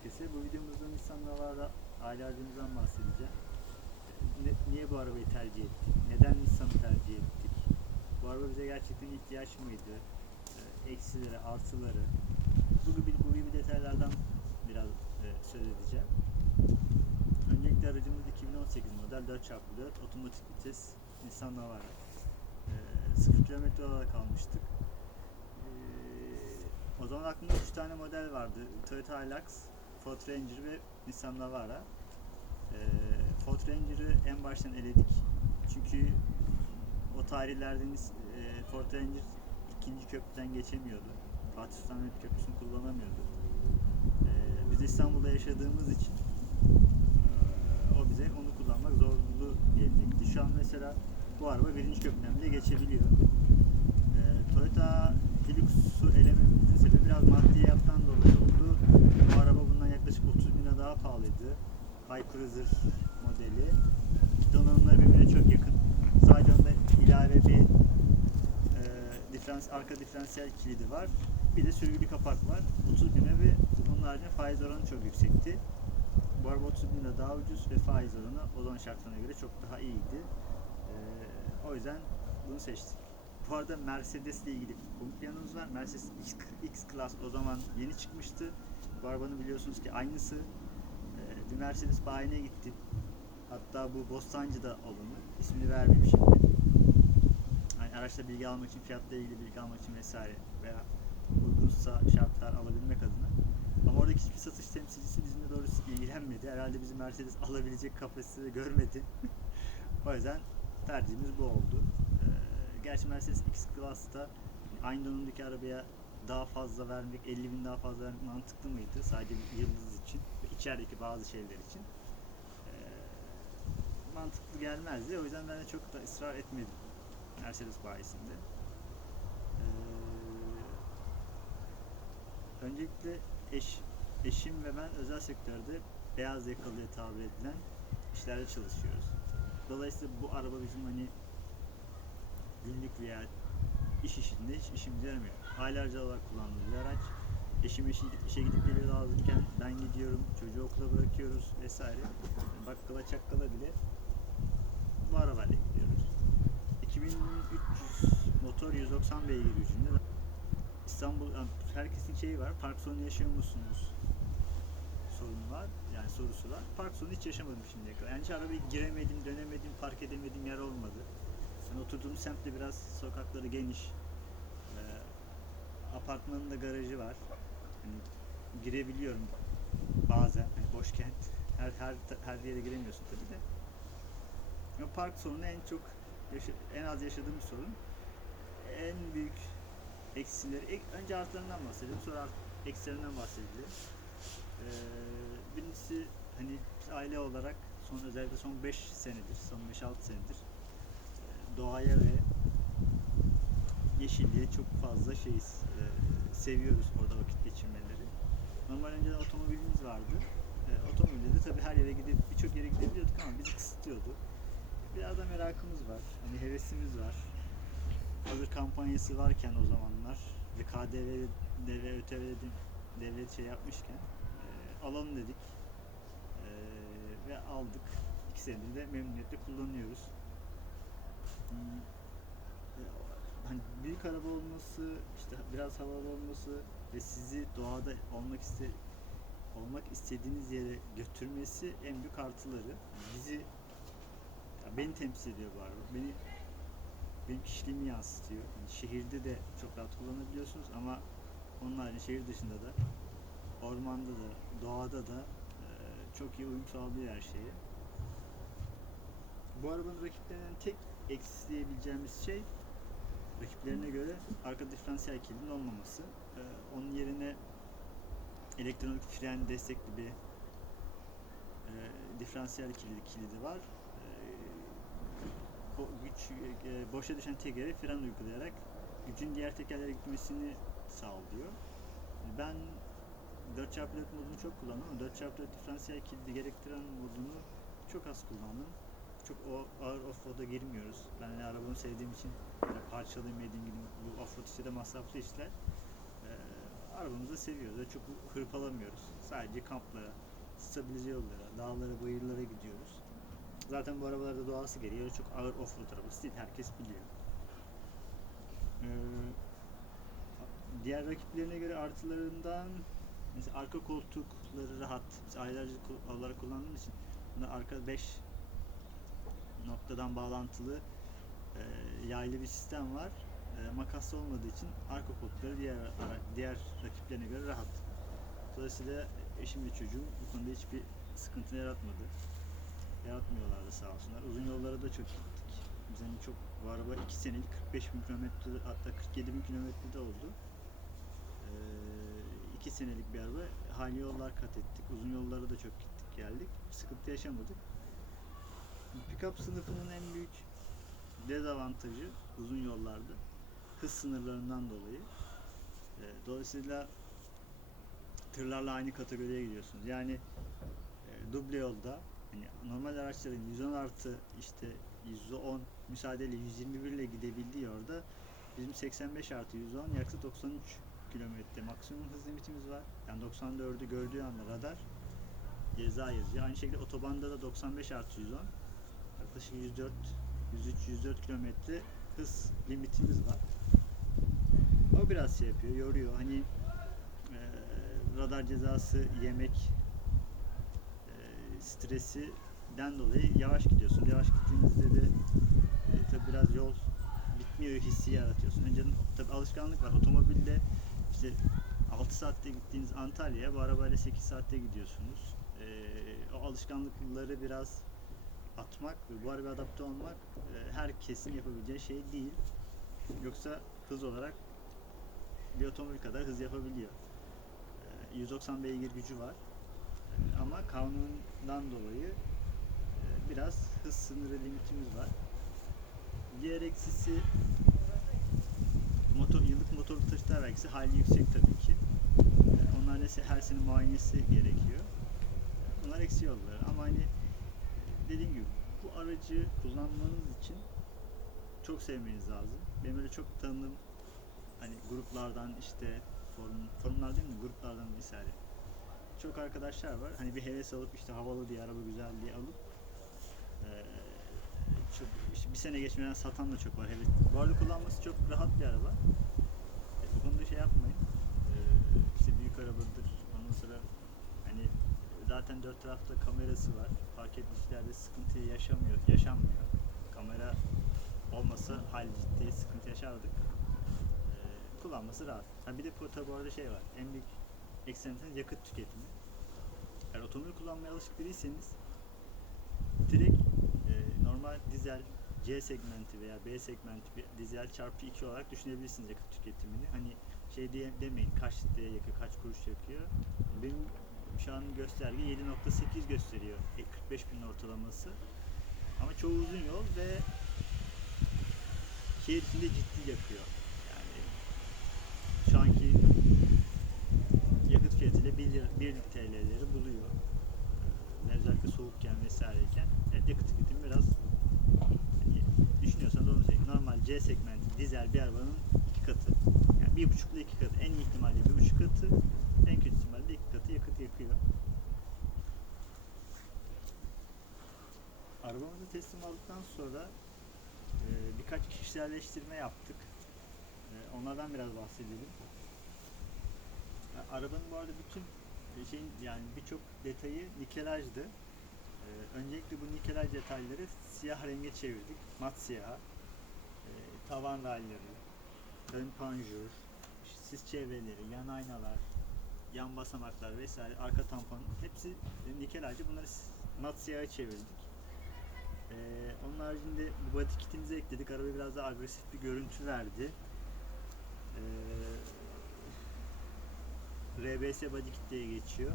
herkese. Bu videomuzda Nissan Navara ailacımızdan bahsedeceğim. Ne- niye bu arabayı tercih ettik? Neden Nissan'ı tercih ettik? Bu araba bize gerçekten ihtiyaç mıydı? Ee, Eksileri, artıları. Bu gibi, bu gibi detaylardan biraz e, söz edeceğim. Öncelikle aracımız 2018 model 4x4 otomatik vites Nissan Navara. Ee, 0 kilometre olarak almıştık. Ee, o zaman aklımda 3 tane model vardı. Toyota Hilux, Ford Ranger ve Nissan Navara. Ee, Ford Ranger'ı en baştan eledik. Çünkü o tarihlerde e, Ford Ranger ikinci köprüden geçemiyordu. Fatih Sultan Mehmet Köprüsü'nü kullanamıyordu. Ee, biz İstanbul'da yaşadığımız için e, o bize onu kullanmak zorlu gelecekti. Şu an mesela bu araba birinci köprüden bile geçebiliyor. Ee, Toyota Hilux'u elememizin sebebi biraz maddiyattan dolayı oldu. Bu araba bundan yaklaşık 30 bin lira daha pahalıydı. High Cruiser modeli. Donanımları birbirine çok yakın. Sadece onda ilave bir e, diferans, arka diferansiyel kilidi var. Bir de sürgülü kapak var. 30 bine ve onun haricinde faiz oranı çok yüksekti. Bu araba 30 bin lira daha ucuz ve faiz oranı o zaman şartlarına göre çok daha iyiydi. Ee, o yüzden bunu seçtik. Bu arada Mercedes ile ilgili bir planımız var. Mercedes X, X Class o zaman yeni çıkmıştı. Bu arabanın biliyorsunuz ki aynısı. Mercedes bayine gittim. Hatta bu Bostancı'da alındı. İsmini vermeyeyim şimdi. Hani araçla bilgi almak için, fiyatla ilgili bilgi almak için vesaire veya uygunsa şartlar alabilmek adına. Ama oradaki hiçbir satış temsilcisi bizimle doğrusu ilgilenmedi. Herhalde bizi Mercedes alabilecek kapasitede görmedi. o yüzden tercihimiz bu oldu. Ee, gerçi Mercedes X Class'ta aynı donanımdaki arabaya daha fazla vermek, 50 bin daha fazla vermek mantıklı mıydı? Sadece bir yıldız için içerideki bazı şeyler için. Ee, mantıklı gelmezdi. O yüzden ben de çok da ısrar etmedim Mercedes bayisinde. Ee, öncelikle eş, eşim ve ben özel sektörde beyaz yakalıya tabir edilen işlerde çalışıyoruz. Dolayısıyla bu araba bizim hani günlük veya iş işinde hiç işimize yaramıyor. Aylarca olarak kullandığımız bir araç. Eşim işe, işe gidip geliyor lazımken ben gidiyorum, çocuğu okula bırakıyoruz vesaire. Bakkala çakkala bile bu arabayla gidiyoruz. 2300 motor 190 beygir gücünde. İstanbul, yani herkesin şeyi var, park sorunu yaşıyor musunuz? sorunu var, yani sorusu var. Park sorunu hiç yaşamadım şimdiye kadar. Yani hiç arabaya giremedim, dönemedim, park edemedim yer olmadı. Yani oturduğum semtte biraz sokakları geniş. Ee, apartmanın da garajı var. Hani girebiliyorum bazen, hani boş kent. Her, her, her yere giremiyorsun tabii de. Ama park sorunu en çok en az yaşadığım bir sorun. En büyük eksileri, ek- önce artılarından bahsedelim, sonra eksilerinden bahsedeceğim. Ee, birincisi hani biz aile olarak son özellikle son 5 senedir, son 5-6 senedir e, doğaya ve yeşilliğe çok fazla şeyiz. e, seviyoruz orada vakit geçirmeleri. Normal önceden otomobilimiz vardı. E, otomobilde de tabii her yere gidip birçok yere gidebiliyorduk ama bizi kısıtlıyordu. Biraz da merakımız var. Hani hevesimiz var. Hazır kampanyası varken o zamanlar ve KDV ve ÖTV devlet şey yapmışken e, alalım dedik. E, ve aldık. İki senedir de memnuniyetle kullanıyoruz. Hmm, e, hani büyük araba olması, işte biraz havalı olması ve sizi doğada olmak iste olmak istediğiniz yere götürmesi en büyük artıları. Bizi ya beni temsil ediyor bu araba. Beni benim kişiliğimi yansıtıyor. Yani şehirde de çok rahat kullanabiliyorsunuz ama onun haricinde şehir dışında da ormanda da doğada da e, çok iyi uyum sağlıyor her şeye. Bu arabanın rakiplerinden tek eksileyebileceğimiz şey rakiplerine göre arka diferansiyel kilidin olmaması. E, onun yerine elektronik fren destekli bir e, diferansiyel kilidi, kilidi var. E, güç e, boşa düşen tekere fren uygulayarak gücün diğer tekerlere gitmesini sağlıyor. Ben 4x4 modunu çok kullandım ama 4x4 diferansiyel kilidi gerektiren modunu çok az kullandım. Çok o ağır off-road'a girmiyoruz. Ben hani arabamı sevdiğim için yani parçalayayım edeyim gideyim. Bu off-road işte de masraflı işler. Ee, arabamızı seviyoruz ve çok hırpalamıyoruz. Sadece kamplara, stabilize yollara, dağlara, bayırlara gidiyoruz. Zaten bu arabalarda doğası gereği öyle çok ağır offroad arabası değil. Herkes biliyor. Ee, diğer rakiplerine göre artılarından mesela arka koltukları rahat. Biz aylarca kul- olarak kullandığımız için bunda arka 5 noktadan bağlantılı e, yaylı bir sistem var. E, makaslı olmadığı için arka koltukları diğer diğer rakiplerine göre rahat. Dolayısıyla eşim ve çocuğum bu konuda hiçbir sıkıntı yaratmadı. Yaratmıyorlardı sağ olsunlar. Uzun yollara da çok gittik. Biz hani çok bu araba 2 senelik 45 bin kilometre hatta 47 bin kilometrede oldu. 2 senelik bir araba. Hali yollar kat ettik. Uzun yollara da çok gittik geldik. Sıkıntı yaşamadık. Pickup sınıfının en büyük dezavantajı uzun yollarda hız sınırlarından dolayı. Ee, Dolayısıyla tırlarla aynı kategoriye gidiyorsunuz. Yani e, duble yolda hani normal araçların 110 artı işte 110 müsaadeyle 121 ile gidebildiği orada bizim 85 artı 110 yaklaşık 93 kilometre maksimum hız limitimiz var. Yani 94'ü gördüğü anda radar ceza yazıyor. Aynı şekilde otobanda da 95 artı 110 yaklaşık 104 103 104 kilometre hız limitimiz var. O biraz şey yapıyor, yoruyor. Hani e, radar cezası yemek e, stresinden dolayı yavaş gidiyorsun. Yavaş gittiğinizde de e, tabi biraz yol bitmiyor hissi yaratıyorsun. Önceden tabi alışkanlık var. Otomobilde işte 6 saatte gittiğiniz Antalya'ya bu arabayla 8 saatte gidiyorsunuz. E, o alışkanlıkları biraz atmak ve bu arabaya adapte olmak e, herkesin yapabileceği şey değil. Yoksa hız olarak bir otomobil kadar hız yapabiliyor. E, 190 beygir gücü var. E, ama kanundan dolayı e, biraz hız sınırı limitimiz var. Diğer eksisi motor, yıllık motorlu taşıtlar vergisi hali yüksek tabii ki. E, onlar her sene muayenesi gerekiyor. E, Bunlar eksi yolları ama hani dediğim gibi bu aracı kullanmanız için çok sevmeniz lazım. Benim öyle çok tanıdığım hani gruplardan işte forum, forumlar değil mi? Gruplardan misali. Çok arkadaşlar var. Hani bir heves alıp işte havalı diye araba güzel diye alıp eee, çok, işte bir sene geçmeden satan da çok var. Bu arada kullanması çok rahat bir araba. E, bu konuda şey yapmayın. Eee işte büyük arabadır. Ondan sonra zaten dört tarafta kamerası var. Park edicilerde sıkıntı yaşamıyor, yaşanmıyor. Kamera olmasa hal ciddi sıkıntı yaşardık. Ee, kullanması rahat. Ha bir de tabi arada şey var. En büyük eksentin yakıt tüketimi. Eğer otomobil kullanmaya alışık biriyseniz direkt e, normal dizel C segmenti veya B segmenti bir dizel çarpı 2 olarak düşünebilirsiniz yakıt tüketimini. Hani şey diye demeyin kaç litreye yakıyor, kaç kuruş yakıyor. Benim şu an gösterge 7.8 gösteriyor. E, 45 bin ortalaması. Ama çoğu uzun yol ve şehir içinde ciddi yakıyor. Yani şu anki yakıt fiyatıyla 1, lira- 1 TL'leri buluyor. Ee, özellikle soğukken vesaireyken evet, yakıt tüketimi biraz hani düşünüyorsanız onu söyleyeyim. Normal C segmenti dizel bir arabanın iki katı. Yani bir buçuk ile iki katı. En iyi ihtimalle bir buçuk katı. En kötü ihtimalle iki yakıt yakıyor. Arabamızı teslim aldıktan sonra e, birkaç kişiselleştirme yaptık. E, onlardan biraz bahsedelim. Ya, arabanın bu arada bütün e, şeyin yani birçok detayı nikelajdı. E, öncelikle bu nikelaj detayları siyah renge çevirdik. Mat siyaha. E, tavan rayları, ön panjur, sis çevreleri, yan aynalar, yan basamaklar vesaire, arka tampon hepsi e, nikelajlı. Bunları s- mat siyaha çevirdik. Ee, onun haricinde bu body kitimizi ekledik. Araba biraz daha agresif bir görüntü verdi. Ee, RBS body kit diye geçiyor.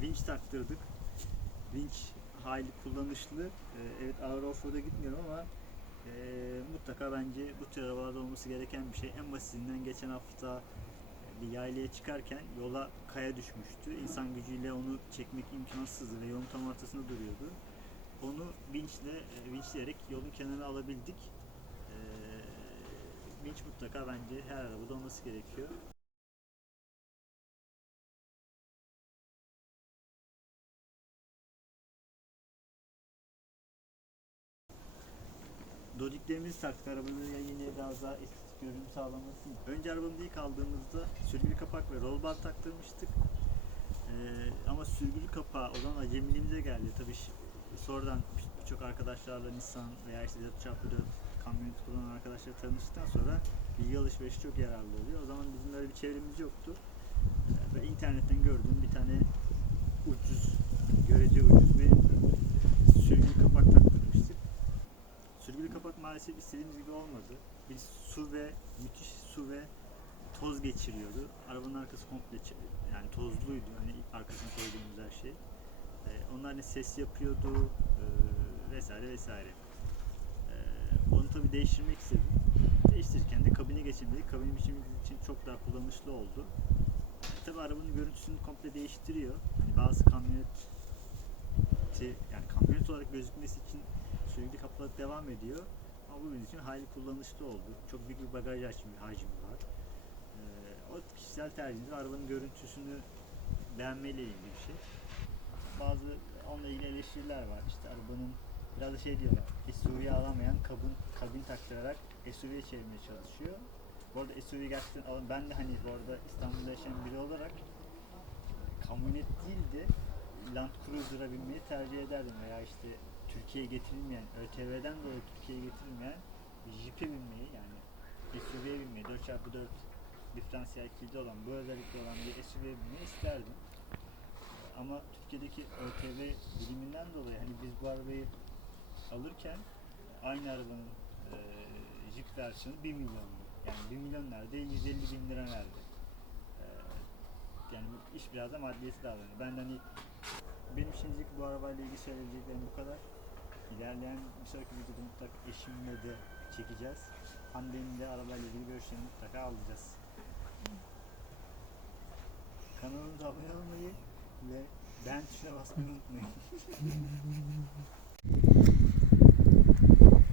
Winch taktırdık. Winch hayli kullanışlı. Ee, evet ağır offroad'a gitmiyorum ama e, mutlaka bence bu tür arabalarda olması gereken bir şey. En basitinden geçen hafta bir yaylaya çıkarken yola kaya düşmüştü. İnsan gücüyle onu çekmek imkansızdı ve yolun tam ortasında duruyordu. Onu vinçle, e, vinçleyerek yolun kenarına alabildik. E, vinç mutlaka bence her arabada olması gerekiyor. Dodiklerimizi taktık. Arabada yine biraz daha görünüm sağlaması için. Önce arabamızı ilk aldığımızda sürgülü kapak ve roll bar taktırmıştık. Ee, ama sürgülü kapağı o zaman acemiliğimize geldi. Tabii sonradan birçok arkadaşlarla Nissan veya işte 4x4 kamyonet kullanan arkadaşlar tanıştıktan sonra bilgi alışverişi çok yararlı oluyor. O zaman bizim böyle bir çevremiz yoktu. Ee, ve internetten gördüğüm bir tane ucuz, görece ucuz bir sürgülü kapak taktırmıştık. Sürgülü kapak maalesef istediğimiz gibi olmadı. Bir su ve müthiş su ve toz geçiriyordu. Arabanın arkası komple yani tozluydu. Hani arkasına koyduğumuz her şey. Ee, onlar ne ses yapıyordu ee, vesaire vesaire. Ee, onu tabii değiştirmek istedim. Değiştirirken de kabine geçelim dedik. Kabin biçimimiz için çok daha kullanışlı oldu. Ee, tabii arabanın görüntüsünü komple değiştiriyor. Hani bazı kamyonet yani kamyonet olarak gözükmesi için sürgülü kapalı devam ediyor. Bizim için hayli kullanışlı oldu. Çok büyük bir bagaj hacmi, hacmi var. Ee, o kişisel tercihimiz arabanın görüntüsünü beğenmeyle ilgili bir şey. Bazı onunla ilgili eleştiriler var. İşte arabanın biraz da şey diyorlar. SUV'ye alamayan kabin, kabin taktırarak SUV'ye çevirmeye çalışıyor. Bu arada SUV gerçekten alın. Ben de hani bu arada İstanbul'da yaşayan biri olarak kamyonet değil de Land Cruiser'a binmeyi tercih ederdim veya işte Türkiye'ye getirilmeyen, ÖTV'den dolayı Türkiye'ye getirilmeyen Jeep'e binmeyi yani SUV'ye binmeyi, 4x4 diferansiyel kilidi olan, bu özellikle olan bir SUV'ye binmeyi isterdim. Ama Türkiye'deki ÖTV diliminden dolayı hani biz bu arabayı alırken aynı arabanın e, Jeep versiyonu 1 milyondu. Yani 1 milyon nerede? 150 bin lira nerede? E, yani iş biraz da maddiyeti davranıyor. Ben hani benim şimdilik bu arabayla ilgili söyleyeceklerim bu kadar. İlerleyen bir sonraki videoda mutlaka eşimle de çekeceğiz. Hande'nin de arabayla ilgili görüşlerini mutlaka alacağız. Kanalımıza abone olmayı ve beğen tuşuna basmayı unutmayın.